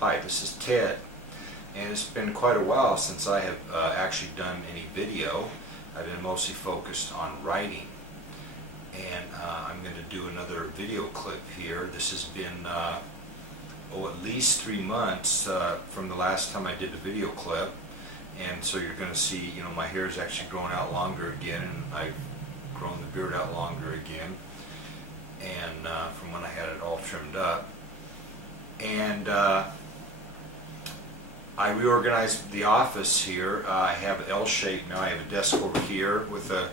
Hi, this is Ted, and it's been quite a while since I have actually done any video. I've been mostly focused on writing, and I'm going to do another video clip here. This has been at least 3 months from the last time I did the video clip, and so you're going to see, you know, my hair is actually growing out longer again, and I've grown the beard out longer again, and from when I had it all trimmed up. And I reorganized the office here. I have an L shape now. I have a desk over here with a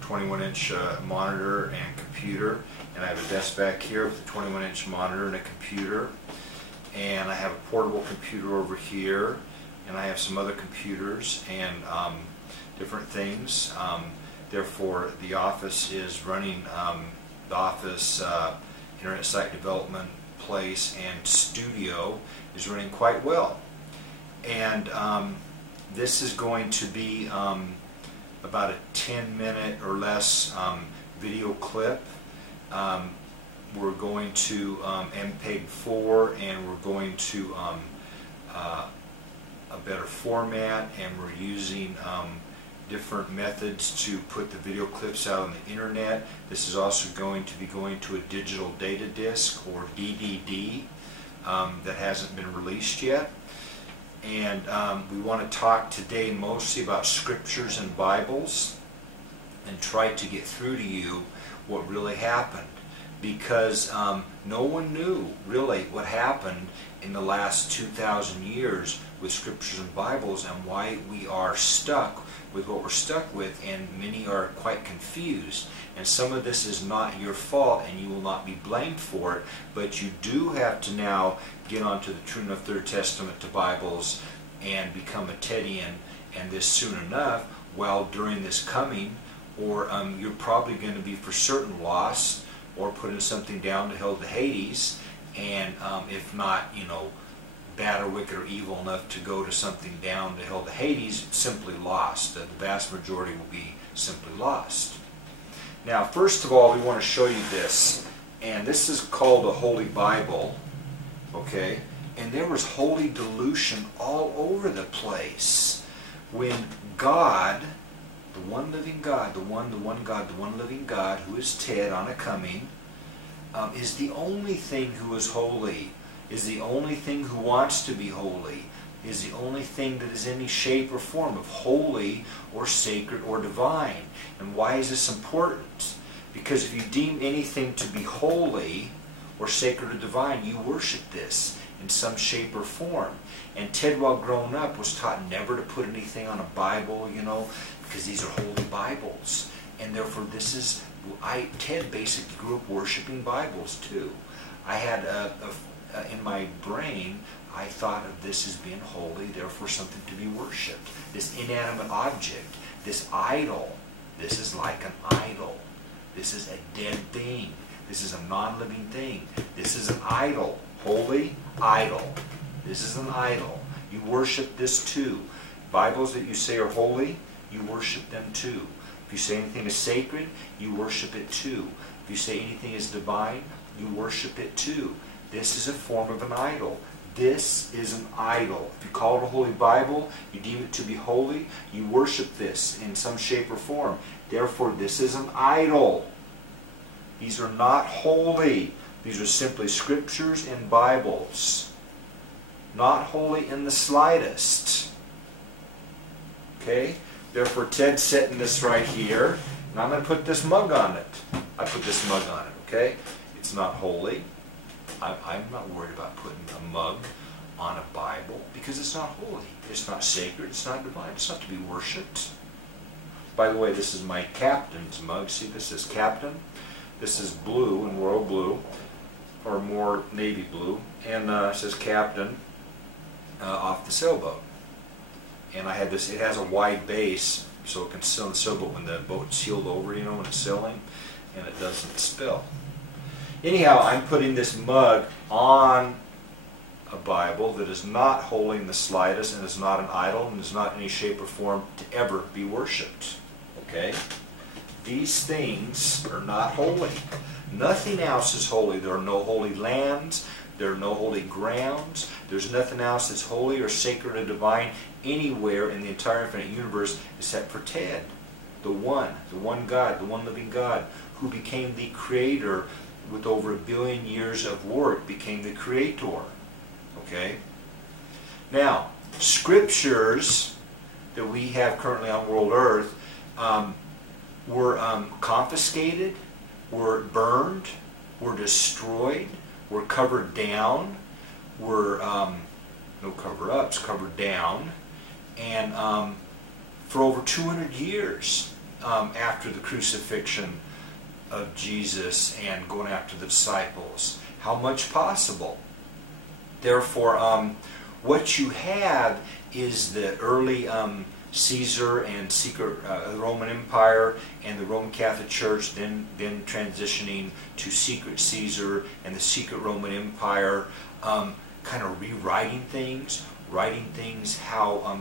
21-inch monitor and computer, and I have a desk back here with a 21-inch monitor and a computer, and I have a portable computer over here, and I have some other computers and different things. Therefore, the office is running, the office internet site development place and studio is running quite well. And this is going to be about a 10-minute or less video clip. We're going to MPEG-4, and we're going to a better format, and we're using different methods to put the video clips out on the internet. This is also going to be going to a digital data disc, or DDD, that hasn't been released yet. And we want to talk today mostly about scriptures and Bibles, and try to get through to you what really happened, because no one knew really what happened in the last 2,000 years with scriptures and Bibles, and why we are stuck with what we're stuck with, and many are quite confused. And some of this is not your fault, and you will not be blamed for it, but you do have to now get onto the True Enough Third Testament to Bibles and become a Tedian, and this soon enough, while during this coming, or you're probably going to be for certain lost, or put in something down to hell to Hades, and if not, you know, bad or wicked or evil enough to go to something down to hell to Hades, simply lost. The vast majority will be simply lost. Now, first of all, we want to show you this, and this is called a Holy Bible, okay? And there was holy dilution all over the place when God, the one living God, the one God, the one living God, who is Ted on a coming, is the only thing who is holy, is the only thing who wants to be holy, is the only thing that is any shape or form of holy or sacred or divine. And why is this important? Because if you deem anything to be holy or sacred or divine, you worship this in some shape or form. And Ted, while growing up, was taught never to put anything on a Bible, you know, because these are holy Bibles. And therefore this is, Ted basically grew up worshiping Bibles too. I had in my brain, I thought of this as being holy, therefore something to be worshipped. This inanimate object, this idol, this is like an idol. This is a dead thing. This is a non-living thing. This is an idol. Holy idol. This is an idol. You worship this too. Bibles that you say are holy, you worship them too. If you say anything is sacred, you worship it too. If you say anything is divine, you worship it too. This is a form of an idol. This is an idol. If you call it a Holy Bible, you deem it to be holy, you worship this in some shape or form. Therefore, this is an idol. These are not holy. These are simply scriptures and Bibles. Not holy in the slightest. Okay? Therefore, Ted's setting this right here, and I'm going to put this mug on it. I put this mug on it, okay? It's not holy. I'm not worried about putting a mug on a Bible, because it's not holy. It's not sacred. It's not divine. It's not to be worshipped. By the way, this is my captain's mug. See, this says Captain. This is blue and royal blue, or more navy blue, and it says Captain off the sailboat. And I had this. It has a wide base, so it can sail in the sailboat when the boat's sealed over, you know, when it's sailing, and it doesn't spill. Anyhow, I'm putting this mug on a Bible that is not holy in the slightest, and is not an idol, and is not in any shape or form to ever be worshipped. Okay? These things are not holy. Nothing else is holy. There are no holy lands. There are no holy grounds. There's nothing else that's holy or sacred or divine anywhere in the entire infinite universe except for Ted. The one God, the one living God, who became the creator with over 1 billion years of work, became the creator. Okay? Now, scriptures that we have currently on world earth were confiscated, were burned, were destroyed, were covered down, were, no cover-ups, covered down, and for over 200 years after the crucifixion of Jesus and going after the disciples. How much possible? Therefore, what you have is the early Caesar and secret Roman Empire and the Roman Catholic Church, then transitioning to secret Caesar and the secret Roman Empire, kind of rewriting things, writing things how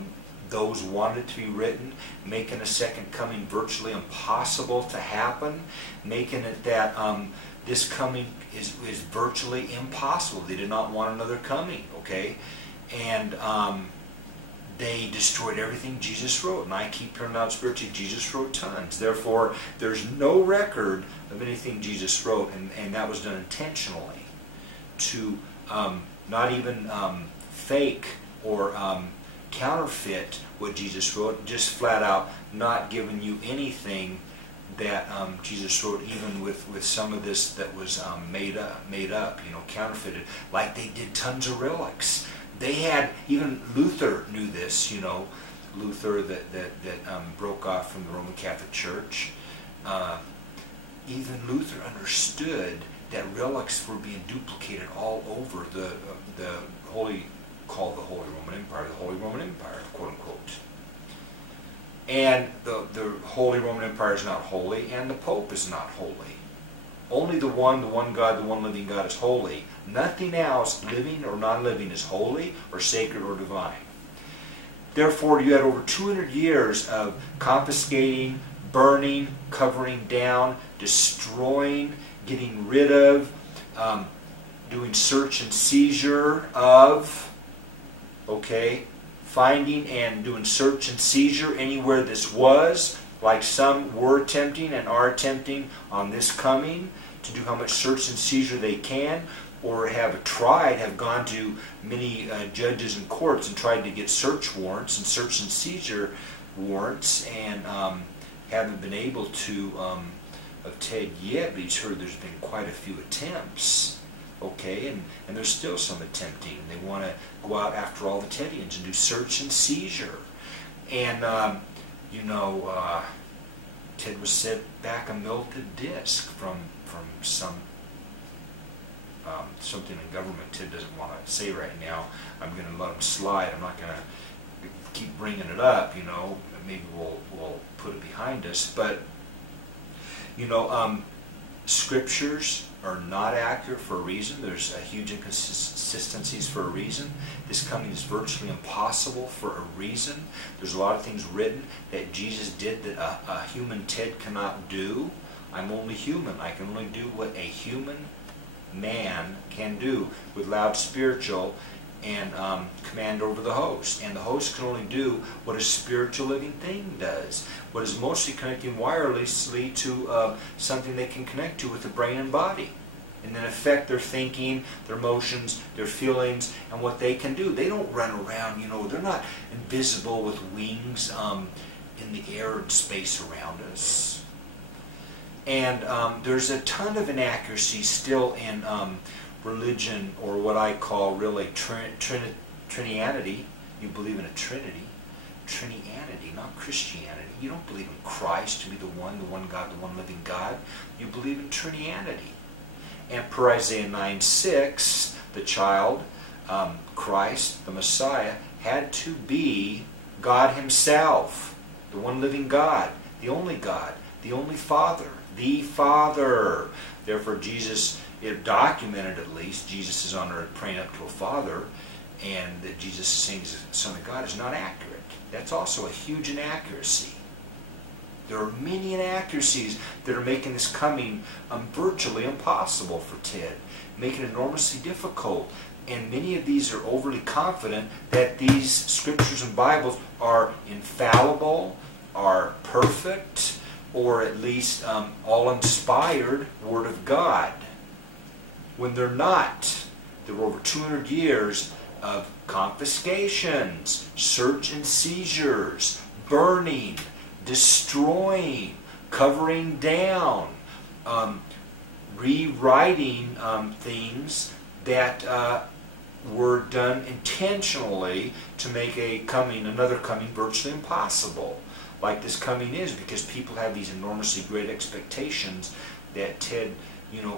those wanted to be written, making a second coming virtually impossible to happen, making it that this coming is virtually impossible. They did not want another coming, okay? And they destroyed everything Jesus wrote. And I keep hearing out spiritually, Jesus wrote tons. Therefore, there's no record of anything Jesus wrote, and that was done intentionally to not even fake or counterfeit what Jesus wrote, just flat out not giving you anything that Jesus wrote, even with some of this that was made up, counterfeited, like they did tons of relics. They had, even Luther knew this, Luther that broke off from the Roman Catholic Church. Even Luther understood that relics were being duplicated all over the called the Holy Roman Empire, quote unquote. And the Holy Roman Empire is not holy, and the Pope is not holy. Only the one God, the one living God is holy. Nothing else, living or non-living, is holy or sacred or divine. Therefore, you had over 200 years of confiscating, burning, covering down, destroying, getting rid of, doing search and seizure of, finding and doing search and seizure anywhere this was, like some were attempting and are attempting on this coming, to do how much search and seizure they can, or have gone to many judges and courts and tried to get search warrants and search and seizure warrants, and haven't been able to of Ted yet, but he's heard there's been quite a few attempts. And there's still some attempting. They want to go out after all the Tedians and do search and seizure. And, Ted was sent back a melted disc from some something in government Ted doesn't want to say right now. I'm going to let him slide. I'm not going to keep bringing it up, Maybe we'll put it behind us. But, scriptures are not accurate for a reason. There's a huge inconsistencies for a reason. This coming is virtually impossible for a reason. There's a lot of things written that Jesus did that a human Ted cannot do. I'm only human. I can only do what a human man can do with loud spiritual and command over the host. And the host can only do what a spiritual living thing does, what is mostly connecting wirelessly to something they can connect to with the brain and body, and then affect their thinking, their emotions, their feelings, and what they can do. They don't run around, they're not invisible with wings in the air and space around us. And there's a ton of inaccuracies still in religion, or what I call really Trinianity. You believe in a Trinity. Trinianity, not Christianity. You don't believe in Christ to be the one God, the one living God. You believe in Trinianity. And per Isaiah 9:6, the child, Christ, the Messiah, had to be God himself, the one living God, the only Father, the Father. Therefore, Jesus, it documented at least, Jesus is on earth praying up to a Father, and that Jesus is saying he's the Son of God is not accurate. That's also a huge inaccuracy. There are many inaccuracies that are making this coming virtually impossible for Ted, making it enormously difficult. And many of these are overly confident that these scriptures and Bibles are infallible, are perfect, or at least all inspired Word of God, when they're not. There were over 200 years of confiscations, search and seizures, burning, destroying, covering down, rewriting things that were done intentionally to make another coming virtually impossible, like this coming is, because people have these enormously great expectations that Ted,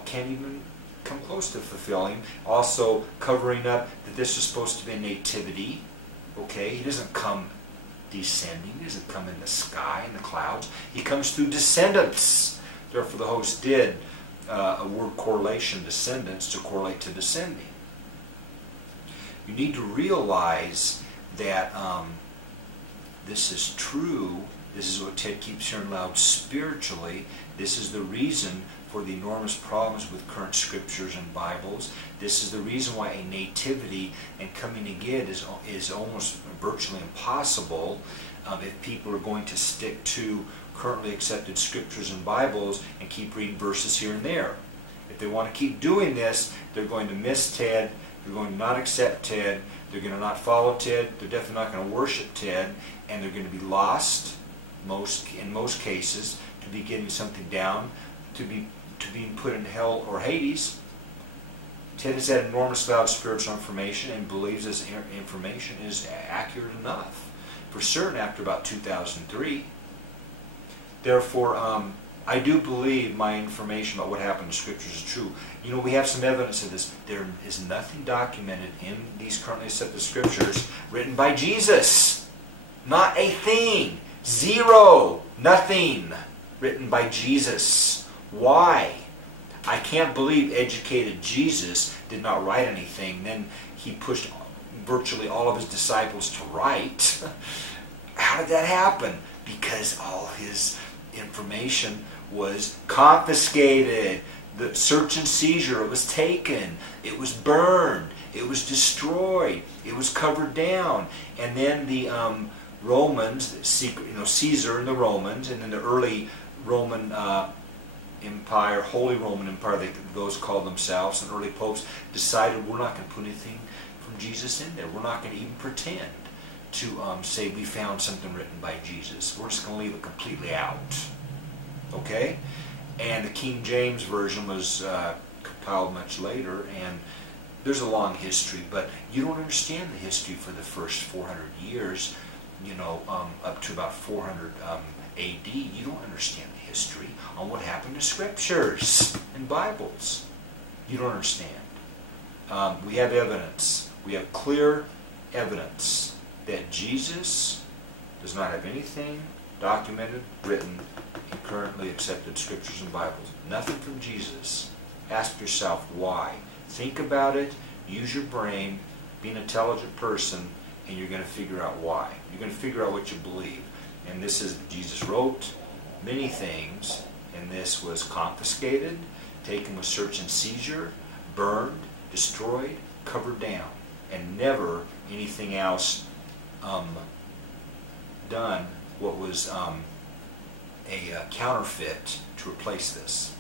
can't even come close to fulfilling. Also covering up that this is supposed to be a nativity. Okay, he doesn't come descending. He doesn't come in the sky, in the clouds. He comes through descendants. Therefore the host did a word correlation, descendants, to correlate to descending. You need to realize that this is true. This is what Ted keeps hearing loud spiritually. This is the reason for the enormous problems with current scriptures and Bibles. This is the reason why a nativity and coming again is almost virtually impossible if people are going to stick to currently accepted scriptures and Bibles and keep reading verses here and there. If they want to keep doing this, they're going to miss Ted, they're going to not accept Ted, they're going to not follow Ted, they're definitely not going to worship Ted, and they're going to be lost, in most cases, to be getting something down, to being put in hell or Hades. Ted has had enormous loud spiritual information and believes this information is accurate enough, for certain after about 2003. Therefore, I do believe my information about what happened in Scriptures is true. We have some evidence of this. There is nothing documented in these currently accepted Scriptures written by Jesus. Not a thing. Zero. Nothing written by Jesus. Why? I can't believe educated Jesus did not write anything. Then he pushed virtually all of his disciples to write. How did that happen? Because all his information was confiscated. The search and seizure, it was taken. It was burned. It was destroyed. It was covered down. And then the Romans, Caesar and the Romans, and then the early Roman Empire, Holy Roman Empire, those called themselves, and early popes decided we're not going to put anything from Jesus in there. We're not going to even pretend to say we found something written by Jesus. We're just going to leave it completely out. Okay? And the King James Version was compiled much later, and there's a long history, but you don't understand the history for the first 400 years, up to about 400 AD. You don't understand the history on what happened to Scriptures and Bibles. You don't understand. We have evidence. We have clear evidence that Jesus does not have anything documented, written in currently accepted Scriptures and Bibles. Nothing from Jesus. Ask yourself why. Think about it. Use your brain. Be an intelligent person, and you're going to figure out why. You're going to figure out what you believe. And this is, Jesus wrote many things, and this was confiscated, taken with search and seizure, burned, destroyed, covered down, and never anything else done what was a counterfeit to replace this.